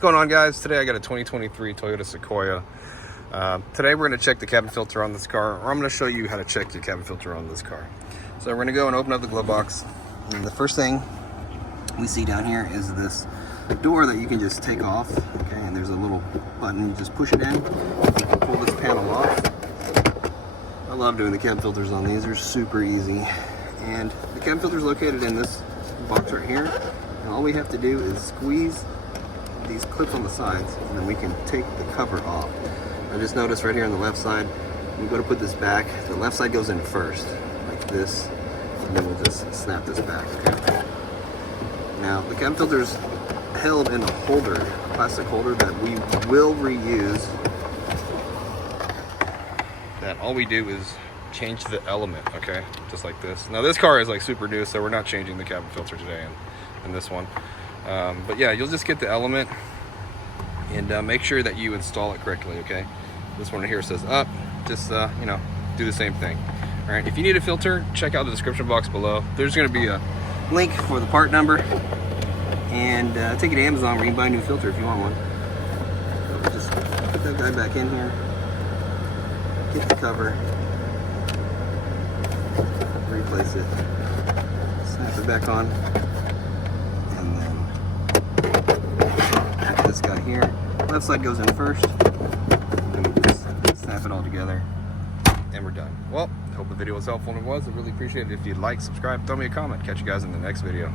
What's going on, guys? Today I got a 2023 Toyota Sequoia. Today we're going to check the cabin filter on this car, or I'm going to show you how to check your cabin filter on this car. So we're going to go and open up the glove box, and the first thing we see down here is this door that you can just take off. Okay, and there's a little button, you just push it in, you can pull this panel off. I love doing the cabin filters on these, they're super easy. And the cabin filter is located in this box right here, and all we have to do is squeeze these clips on the sides, and then we can take the cover off. I just noticed right here on the left side, we go to put this back, the left side goes in first, like this, and then we'll just snap this back. Okay? Now, the cabin filter is held in a holder, a plastic holder that we will reuse. That all we do is change the element, okay? Just like this. Now, this car is like super new, so we're not changing the cabin filter today in this one. But yeah, you'll just get the element and make sure that you install it correctly, okay? This one right here says up, just you know, do the same thing. All right, if you need a filter, check out the description box below. There's gonna be a link for the part number, and take it to Amazon where you can buy a new filter if you want one. So just put that guy back in here, get the cover, replace it, snap it back on, and then this guy here, left side goes in first, and we just snap it all together, and we're done. Well, I hope the video was helpful, and it was. I really appreciate it if you'd like, subscribe, throw me a comment. Catch you guys in the next video.